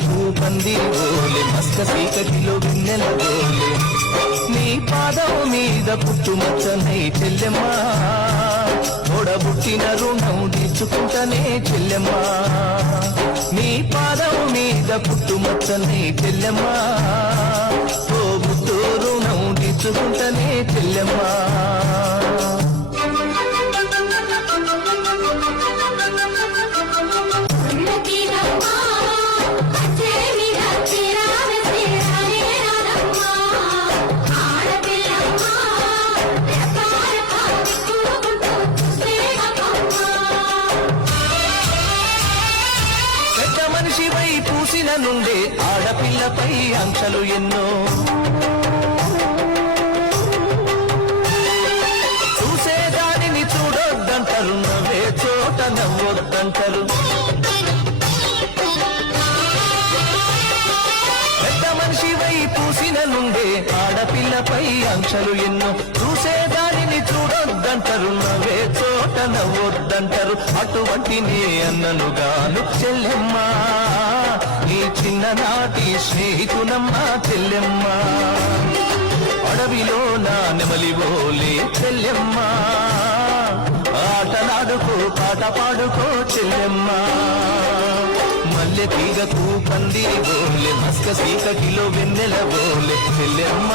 తీగకు పందిరి ఓలే మస్క సీకటిలో గిన్నెల ఓలే నీ పాదం మీద పుట్టుమచ్చనై చెల్లెమ్మ తోడబుట్టిన రుణం తీర్చుకుంటనే చెల్లెమ్మ నీ పాదం మీద పుట్టుమచ్చనై చెల్లెమ్మ ఓ బుట్టు రుణం తీర్చుకుంటనే చెల్లెమ్మ మనిషివై పూసిన నుండే ఆడపిల్లపై ఆంక్షలు ఎన్నో చూసేదానిని చూడొద్దంటారు నవ్వే చోట నవ్వొద్దంటారు పెద్ద మనిషివై పూసిన నుండే ఆడపిల్లపై ఆంక్షలు ఎన్నో చూసేదానిని చూడొద్దంటారు నవ్వే చోట నవ్వొద్దంటారు అటువంటి నే అన్ననుగాను చెల్లెమ్మ నీ చిన్ననాటి స్నేహితునమ్మ చెల్లెమ్మ అడవిలో నా నెమలిబోలే చెల్లెమ్మ ఆటలాడుకో పాట పాడుకో చెల్లెమ్మ మల్లె తీగకు పందిరి బోలే మస్క సీకటిలో వెన్నెల బోలే చెల్లెమ్మ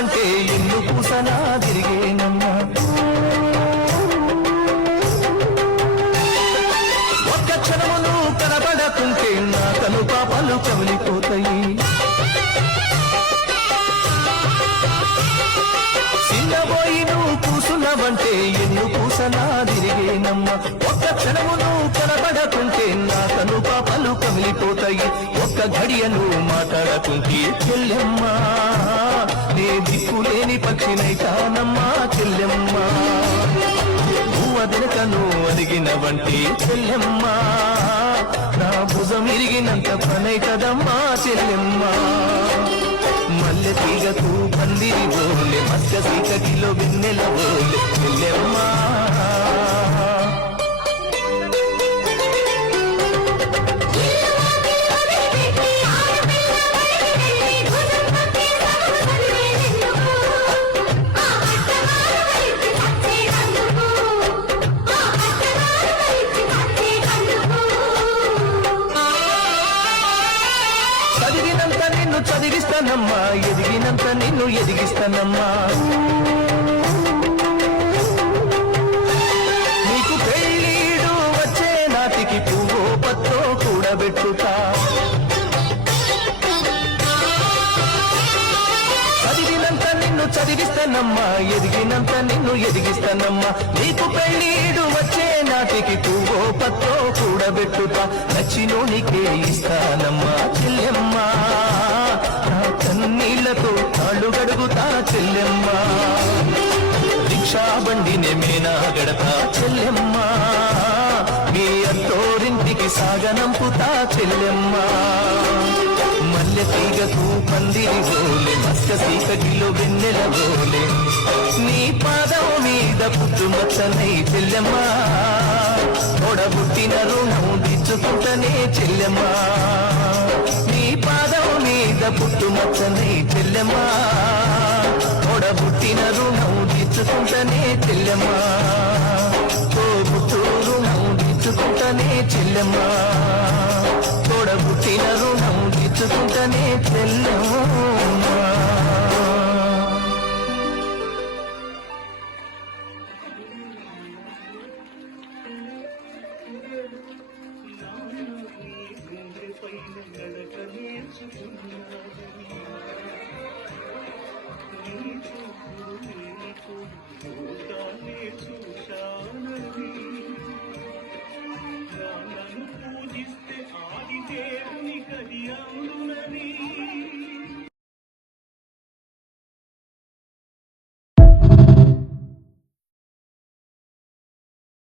అంటే ఎన్ను పూసనా తిరిగేనమ్మా ఒక్క క్షణమును కనబడకుంటే నా కను పాపలు కమిలిపోతాయి చిన్నబోయి నువ్వు కూసున్నావంటే ఎన్ను పూసనా తిరిగేనమ్మా ఒక్క క్షణమును కనబడకుంటే నా కను పాపలు కమిలిపోతాయి ఒక్క ఘడియను మాట్లాడకుంటే చెల్లెమ్మా నే దిక్కులేని పక్షినైతానమ్మా చెల్లెమ్మ నువ్వదనకను అడిగినవంటే చెల్లెమ్మ నా భుజం ఇరిగినంత పనైతదమ్మా చెల్లెమ్మ మల్లె తీగకు పందిరి ఓలే మస్క సీకటిలో వెన్నెల ఓలే చెల్లెమ్మ చదివిస్తానమ్మా ఎదిగినంత నిన్ను ఎదిగిస్తానమ్మా నీకు పెళ్ళీడు వచ్చే నాటికి పువ్వు పత్తో కూడబెట్టుతా చదివినంత నిన్ను చదివిస్తానమ్మా ఎదిగినంత నిన్ను ఎదిగిస్తానమ్మా నీకు పెళ్ళీడు వచ్చే నాటికి పువ్వు పత్తో కూడబెట్టుతా నచ్చినోనికే ఇస్తానమ్మా చెల్లెమ్మా కన్నీళ్లతో తాళ్ళు గడుగుతా చెల్లెమ్మ రిక్షా బండినే మేనా గడతా చెల్లెమ్మ మీ అత్తోరింటికి సాగనంపుతా చెల్లెమ్మ మల్లె తీగకు పందిరి ఓలే మస్క సీకటిలో వెన్నెల ఓలే నీ పాదం మీద పుట్టుమచ్చనై చెల్లెమ్మ తోడబుట్టిన రుణం తీర్చుకుంటనే చెల్లెమ్మ నీ పాదం మీద పుట్టుమచ్చనై చెల్లెమ్మ తోడబుట్టిన రుణం తీర్చుకుంటనే చెల్లెమ్మ ఓ పుట్టు రుణం తీర్చుకుంటనే చెల్లెమ్మ తోడబుట్టిన రుణం తీర్చుకుంటనే చెల్లెమ్మ